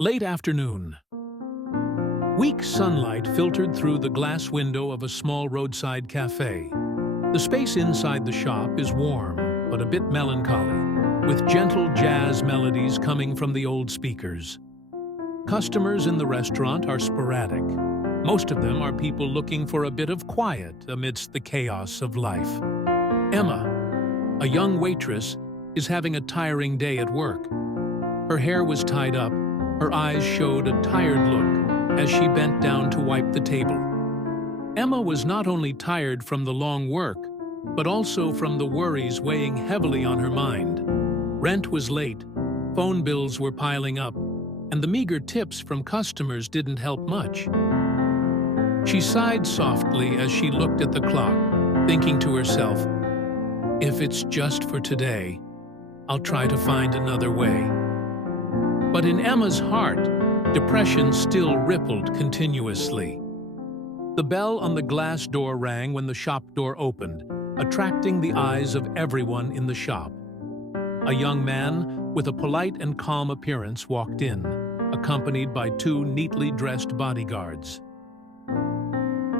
Late afternoon. Weak sunlight filtered through the glass window of a small roadside cafe. The space inside the shop is warm, but a bit melancholy, with gentle jazz melodies coming from the old speakers. Customers in the restaurant are sporadic. Most of them are people looking for a bit of quiet amidst the chaos of life. Emma, a young waitress, is having a tiring day at work. Her hair was tied up. Her eyes showed a tired look as she bent down to wipe the table. Emma was not only tired from the long work, but also from the worries weighing heavily on her mind. Rent was late, phone bills were piling up, and the meager tips from customers didn't help much. She sighed softly as she looked at the clock, thinking to herself, "If it's just for today, I'll try to find another way." But in Emma's heart, depression still rippled continuously. The bell on the glass door rang when the shop door opened, attracting the eyes of everyone in the shop. A young man with a polite and calm appearance walked in, accompanied by two neatly dressed bodyguards.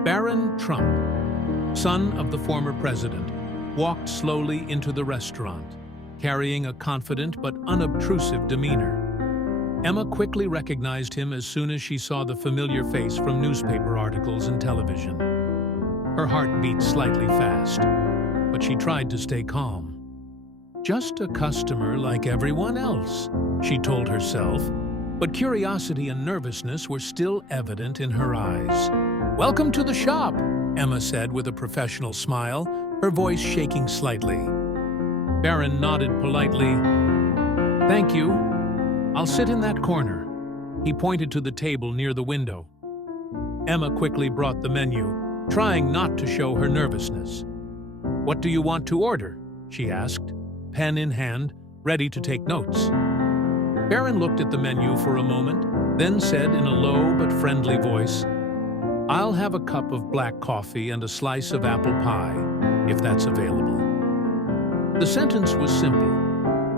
Barron Trump, son of the former president, walked slowly into the restaurant, carrying a confident but unobtrusive demeanor. Emma quickly recognized him as soon as she saw the familiar face from newspaper articles and television. Her heart beat slightly fast, but she tried to stay calm. "Just a customer like everyone else," she told herself, but curiosity and nervousness were still evident in her eyes. "Welcome to the shop," Emma said with a professional smile, her voice shaking slightly. Barron nodded politely. "Thank you. I'll sit in that corner." He pointed to the table near the window. Emma quickly brought the menu, trying not to show her nervousness. "What do you want to order?" she asked, pen in hand, ready to take notes. Barron looked at the menu for a moment, then said in a low but friendly voice, "I'll have a cup of black coffee and a slice of apple pie, if that's available." The sentence was simple,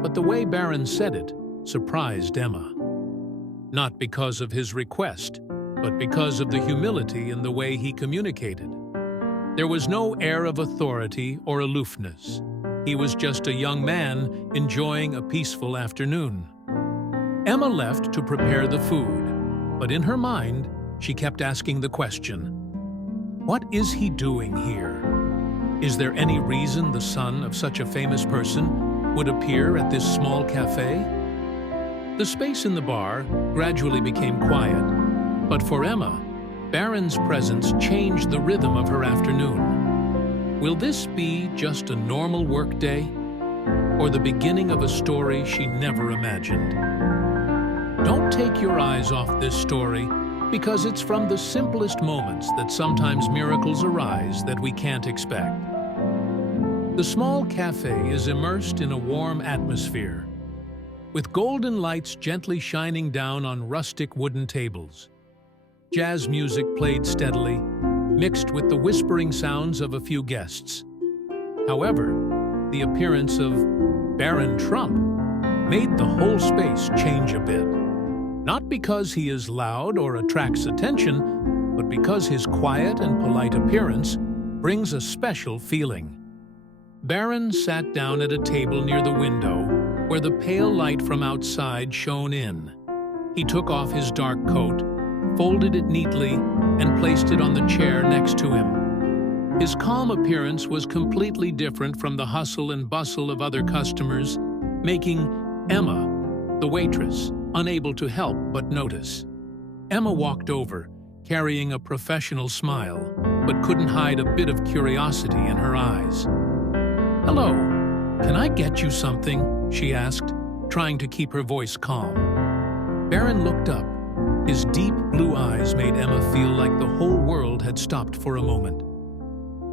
but the way Barron said it surprised Emma. Not because of his request, but because of the humility in the way he communicated. There was no air of authority or aloofness. He was just a young man enjoying a peaceful afternoon. Emma left to prepare the food, but in her mind, she kept asking the question, what is he doing here? Is there any reason the son of such a famous person would appear at this small cafe? The space in the bar gradually became quiet, but for Emma, Barron's presence changed the rhythm of her afternoon. Will this be just a normal workday, or the beginning of a story she never imagined? Don't take your eyes off this story, because it's from the simplest moments that sometimes miracles arise that we can't expect. The small cafe is immersed in a warm atmosphere, with golden lights gently shining down on rustic wooden tables. Jazz music played steadily, mixed with the whispering sounds of a few guests. However, the appearance of Barron Trump made the whole space change a bit. Not because he is loud or attracts attention, but because his quiet and polite appearance brings a special feeling. Barron sat down at a table near the window, where the pale light from outside shone in. He took off his dark coat, folded it neatly, and placed it on the chair next to him. His calm appearance was completely different from the hustle and bustle of other customers, making Emma, the waitress, unable to help but notice. Emma walked over, carrying a professional smile, but couldn't hide a bit of curiosity in her eyes. "Hello, can I get you something?" she asked, trying to keep her voice calm. Barron looked up. His deep blue eyes made Emma feel like the whole world had stopped for a moment.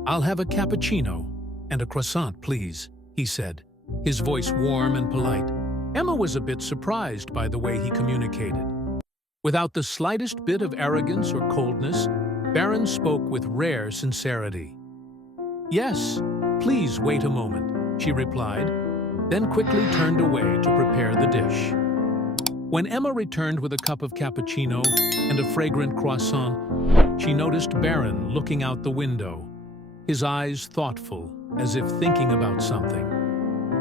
"I'll have a cappuccino and a croissant, please," he said, his voice warm and polite. Emma was a bit surprised by the way he communicated. Without the slightest bit of arrogance or coldness, Barron spoke with rare sincerity. "Yes, please wait a moment," she replied, then quickly turned away to prepare the dish. When Emma returned with a cup of cappuccino and a fragrant croissant, she noticed Barron looking out the window, his eyes thoughtful, as if thinking about something.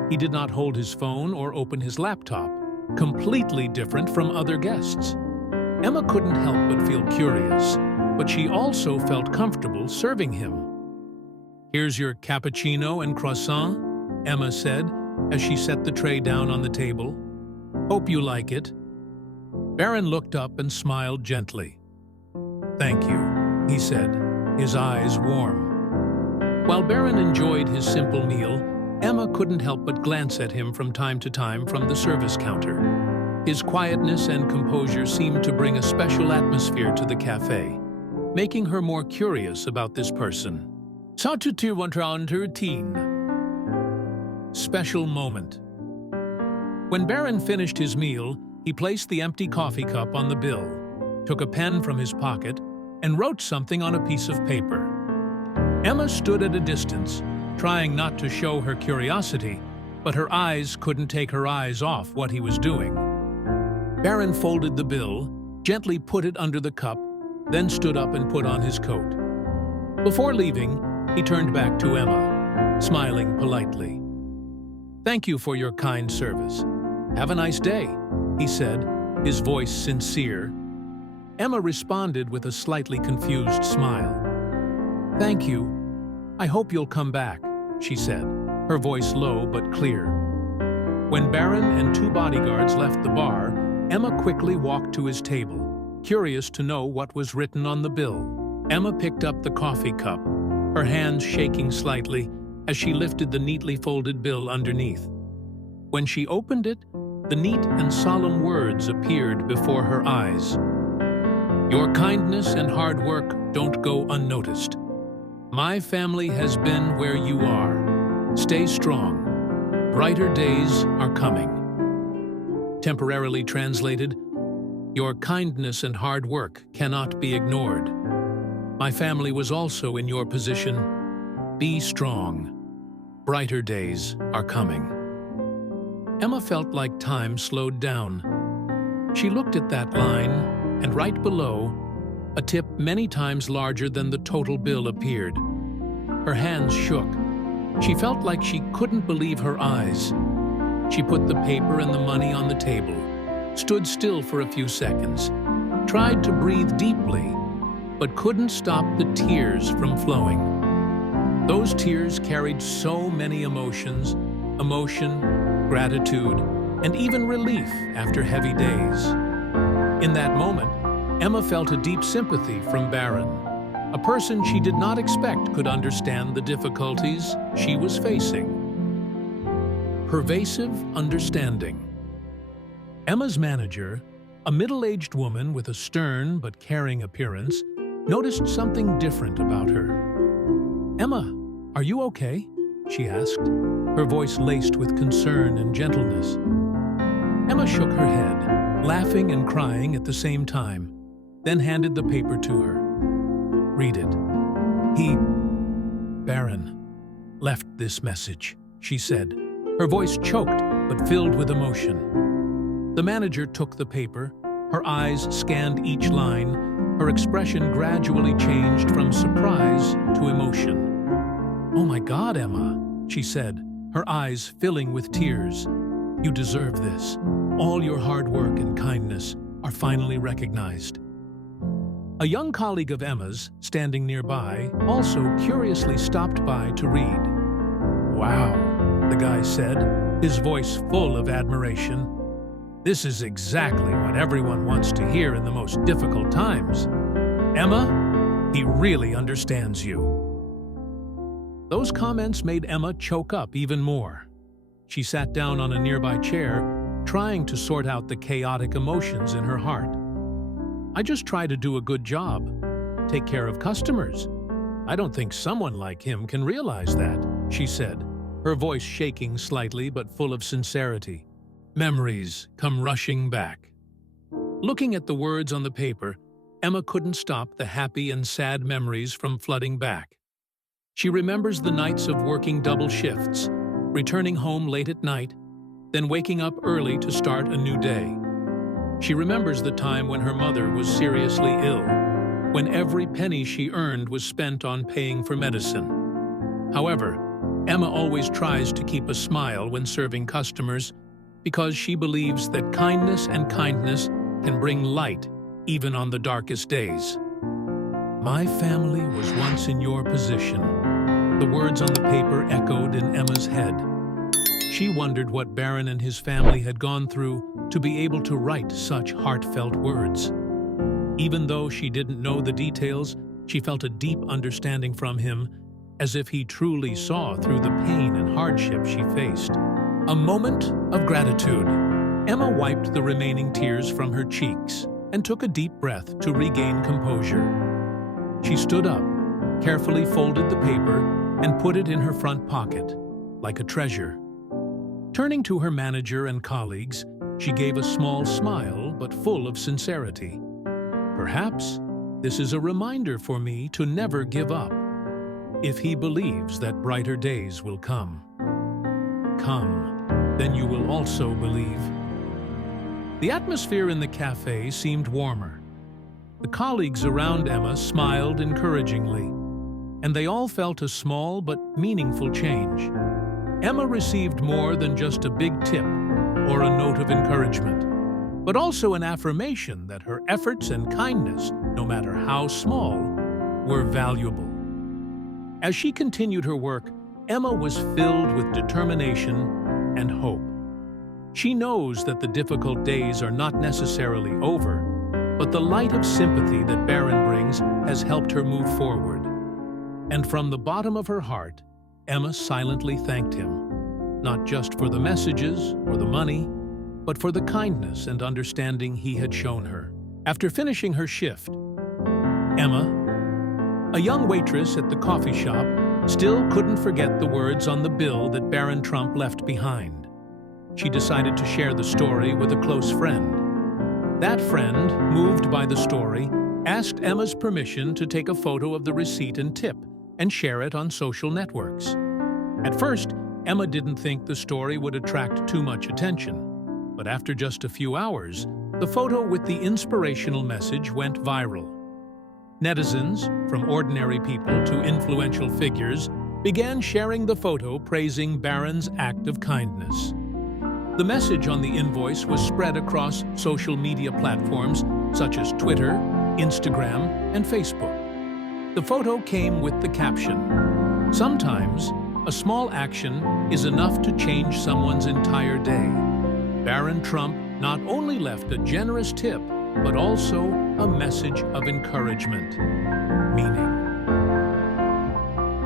He did not hold his phone or open his laptop, completely different from other guests. Emma couldn't help but feel curious, but she also felt comfortable serving him. "Here's your cappuccino and croissant," Emma said as she set the tray down on the table. "Hope you like it." Barron looked up and smiled gently. "Thank you," he said, his eyes warm. While Barron enjoyed his simple meal, Emma couldn't help but glance at him from time to time from the service counter. His quietness and composure seemed to bring a special atmosphere to the cafe, making her more curious about this person. Special moment. When Barron finished his meal, he placed the empty coffee cup on the bill, took a pen from his pocket, and wrote something on a piece of paper. Emma stood at a distance, trying not to show her curiosity, but her eyes couldn't take her eyes off what he was doing. Barron folded the bill, gently put it under the cup, then stood up and put on his coat. Before leaving, he turned back to Emma, smiling politely. "Thank you for your kind service. Have a nice day," he said, his voice sincere. Emma responded with a slightly confused smile. "Thank you. I hope you'll come back," she said, her voice low but clear. When Barron and two bodyguards left the bar, Emma quickly walked to his table, curious to know what was written on the bill. Emma picked up the coffee cup, her hands shaking slightly as she lifted the neatly folded bill underneath. When she opened it, the neat and solemn words appeared before her eyes. "Your kindness and hard work don't go unnoticed. My family has been where you are. Stay strong. Brighter days are coming." Temporarily translated, "Your kindness and hard work cannot be ignored. My family was also in your position. Be strong. Brighter days are coming." Emma felt like time slowed down. She looked at that line, and right below, a tip many times larger than the total bill appeared. Her hands shook. She felt like she couldn't believe her eyes. She put the paper and the money on the table, stood still for a few seconds, tried to breathe deeply, but couldn't stop the tears from flowing. Those tears carried so many emotions: emotion, gratitude, and even relief after heavy days. In that moment, Emma felt a deep sympathy from Barron, a person she did not expect could understand the difficulties she was facing. Pervasive understanding. Emma's manager, a middle-aged woman with a stern but caring appearance, noticed something different about her. "Emma, are you okay?" she asked, her voice laced with concern and gentleness. Emma shook her head, laughing and crying at the same time, then handed the paper to her. "Read it. Barron left this message," she said, her voice choked but filled with emotion. The manager took the paper, her eyes scanned each line, her expression gradually changed from surprise to emotion. "Oh my God, Emma," she said, her eyes filling with tears. "You deserve this. All your hard work and kindness are finally recognized." A young colleague of Emma's, standing nearby, also curiously stopped by to read. "Wow," the guy said, his voice full of admiration. "This is exactly what everyone wants to hear in the most difficult times. Emma, he really understands you." Those comments made Emma choke up even more. She sat down on a nearby chair, trying to sort out the chaotic emotions in her heart. "I just try to do a good job, take care of customers. I don't think someone like him can realize that," she said, her voice shaking slightly but full of sincerity. Memories come rushing back. Looking at the words on the paper, Emma couldn't stop the happy and sad memories from flooding back. She remembers the nights of working double shifts, returning home late at night, then waking up early to start a new day. She remembers the time when her mother was seriously ill, when every penny she earned was spent on paying for medicine. However, Emma always tries to keep a smile when serving customers because she believes that kindness can bring light even on the darkest days. "My family was once in your position." The words on the paper echoed in Emma's head. She wondered what Barron and his family had gone through to be able to write such heartfelt words. Even though she didn't know the details, she felt a deep understanding from him, as if he truly saw through the pain and hardship she faced. A moment of gratitude. Emma wiped the remaining tears from her cheeks and took a deep breath to regain composure. She stood up, carefully folded the paper, and put it in her front pocket, like a treasure. Turning to her manager and colleagues, she gave a small smile but full of sincerity. "Perhaps this is a reminder for me to never give up, if he believes that brighter days will come. Come, then you will also believe." The atmosphere in the cafe seemed warmer. The colleagues around Emma smiled encouragingly, and they all felt a small but meaningful change. Emma received more than just a big tip or a note of encouragement, but also an affirmation that her efforts and kindness, no matter how small, were valuable. As she continued her work, Emma was filled with determination and hope. She knows that the difficult days are not necessarily over, but the light of sympathy that Barron brings has helped her move forward. And from the bottom of her heart, Emma silently thanked him, not just for the messages or the money, but for the kindness and understanding he had shown her. After finishing her shift, Emma, a young waitress at the coffee shop, still couldn't forget the words on the bill that Barron Trump left behind. She decided to share the story with a close friend. That friend, moved by the story, asked Emma's permission to take a photo of the receipt and tip and share it on social networks. At first, Emma didn't think the story would attract too much attention, but after just a few hours, the photo with the inspirational message went viral. Netizens, from ordinary people to influential figures, began sharing the photo praising Barron's act of kindness. The message on the invoice was spread across social media platforms such as Twitter, Instagram, and Facebook. The photo came with the caption, "Sometimes, a small action is enough to change someone's entire day." Barron Trump not only left a generous tip, but also a message of encouragement, meaning.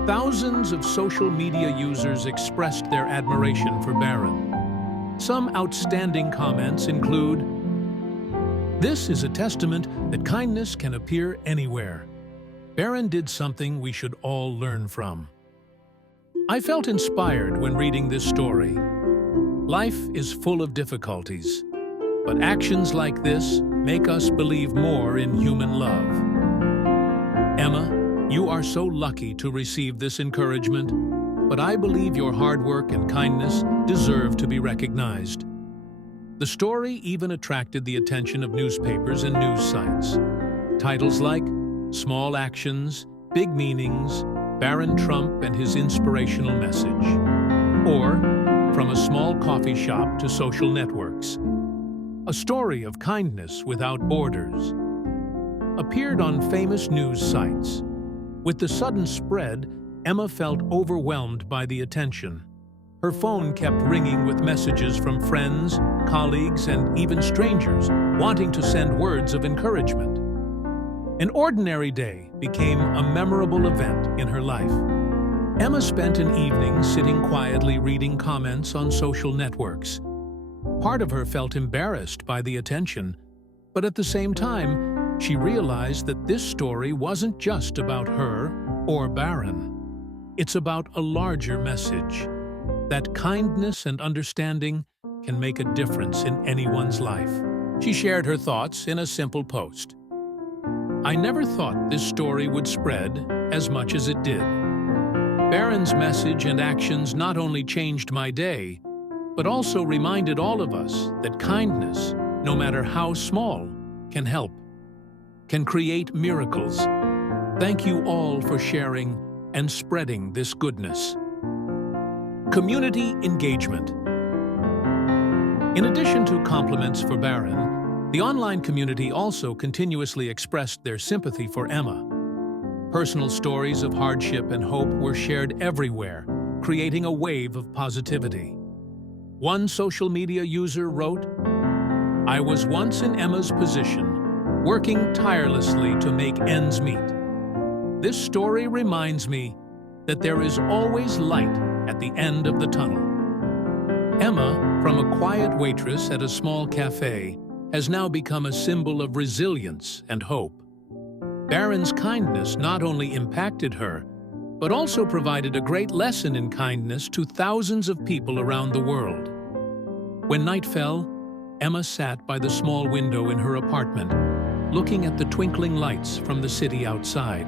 Thousands of social media users expressed their admiration for Barron. Some outstanding comments include, "This is a testament that kindness can appear anywhere. Barron did something we should all learn from." I felt inspired when reading this story. Life is full of difficulties, but actions like this make us believe more in human love. Emma, you are so lucky to receive this encouragement, but I believe your hard work and kindness deserve to be recognized. The story even attracted the attention of newspapers and news sites. Titles like "Small Actions, Big Meanings, Barron Trump and His Inspirational Message," or "From a Small Coffee Shop to Social Networks, a Story of Kindness Without Borders," appeared on famous news sites. With the sudden spread, Emma felt overwhelmed by the attention. Her phone kept ringing with messages from friends, colleagues, and even strangers wanting to send words of encouragement. An ordinary day became a memorable event in her life. Emma spent an evening sitting quietly reading comments on social networks. Part of her felt embarrassed by the attention, but at the same time, she realized that this story wasn't just about her or Barron. It's about a larger message, that kindness and understanding can make a difference in anyone's life. She shared her thoughts in a simple post. "I never thought this story would spread as much as it did. Barron's message and actions not only changed my day, but also reminded all of us that kindness no matter how small, can help, can create miracles. Thank you all for sharing and spreading this goodness. Community engagement. In addition to compliments for Barron, the online community also continuously expressed their sympathy for Emma. Personal stories of hardship and hope were shared everywhere, creating a wave of positivity. One social media user wrote, "I was once in Emma's position, working tirelessly to make ends meet. This story reminds me that there is always light at the end of the tunnel." Emma, from a quiet waitress at a small cafe, has now become a symbol of resilience and hope. Barron's kindness not only impacted her, but also provided a great lesson in kindness to thousands of people around the world. When night fell, Emma sat by the small window in her apartment, looking at the twinkling lights from the city outside.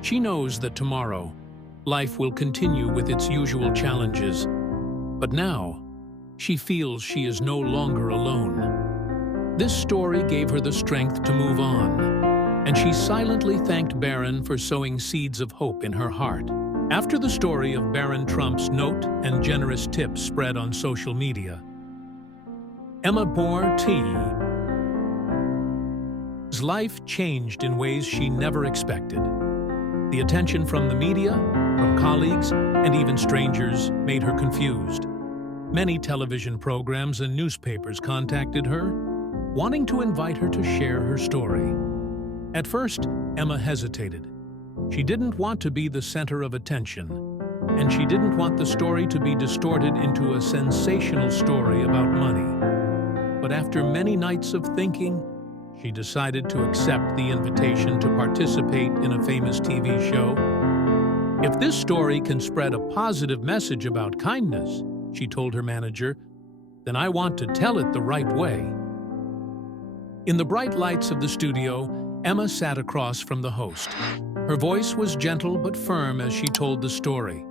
She knows that tomorrow, life will continue with its usual challenges, but now, she feels she is no longer alone. This story gave her the strength to move on, and she silently thanked Barron for sowing seeds of hope in her heart. After the story of Barron Trump's note and generous tips spread on social media, Emma bore T's life changed in ways she never expected. The attention from the media, from colleagues, and even strangers made her confused. Many television programs and newspapers contacted her, wanting to invite her to share her story. At first, Emma hesitated. She didn't want to be the center of attention, and she didn't want the story to be distorted into a sensational story about money. But after many nights of thinking, she decided to accept the invitation to participate in a famous TV show. "If this story can spread a positive message about kindness," she told her manager, "then I want to tell it the right way." In the bright lights of the studio, Emma sat across from the host. Her voice was gentle but firm as she told the story.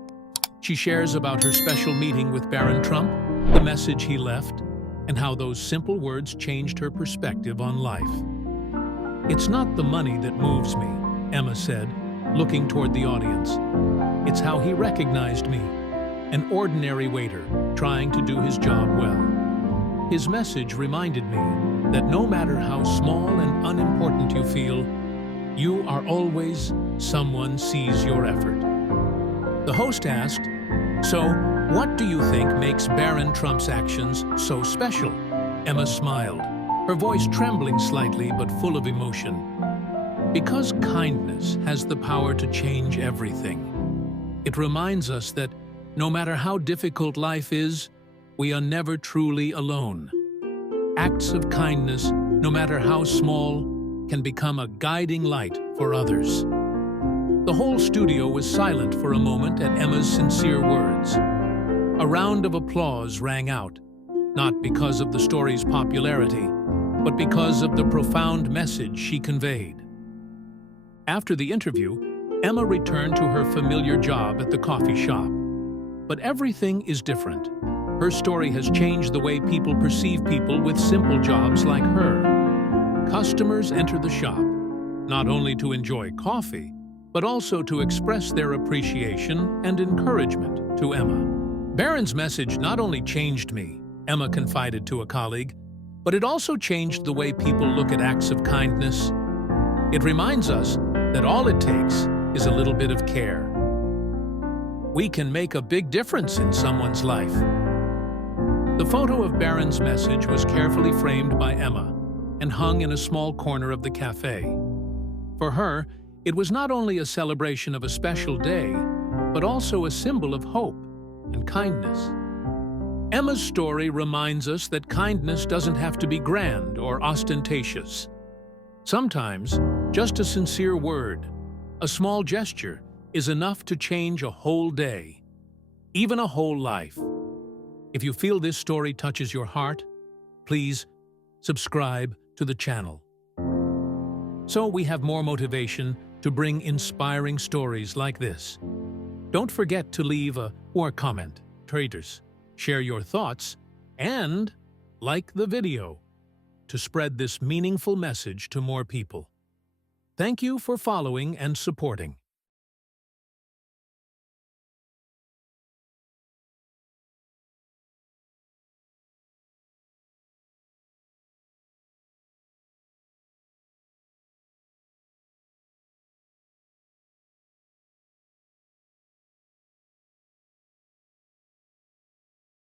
She shares about her special meeting with Barron Trump, the message he left, and how those simple words changed her perspective on life. "It's not the money that moves me," Emma said, looking toward the audience. "It's how he recognized me, an ordinary waiter trying to do his job well. His message reminded me that no matter how small and unimportant you feel, you are always someone sees your effort." The host asked, "So, what do you think makes Barron Trump's actions so special?" Emma smiled, her voice trembling slightly but full of emotion. "Because kindness has the power to change everything. It reminds us that no matter how difficult life is, we are never truly alone. Acts of kindness, no matter how small, can become a guiding light for others." The whole studio was silent for a moment at Emma's sincere words. A round of applause rang out, not because of the story's popularity, but because of the profound message she conveyed. After the interview, Emma returned to her familiar job at the coffee shop. But everything is different. Her story has changed the way people perceive people with simple jobs like her. Customers enter the shop, not only to enjoy coffee, but also to express their appreciation and encouragement to Emma. "Barron's message not only changed me," Emma confided to a colleague, "but it also changed the way people look at acts of kindness. It reminds us that all it takes is a little bit of care. We can make a big difference in someone's life." The photo of Barron's message was carefully framed by Emma and hung in a small corner of the cafe. For her, it was not only a celebration of a special day, but also a symbol of hope and kindness. Emma's story reminds us that kindness doesn't have to be grand or ostentatious. Sometimes, just a sincere word, a small gesture, is enough to change a whole day, even a whole life. If you feel this story touches your heart, please subscribe to the channel, so we have more motivation to bring inspiring stories like this. Don't forget to leave a comment, traders, share your thoughts, and like the video. to spread this meaningful message to more people. Thank you for following and supporting.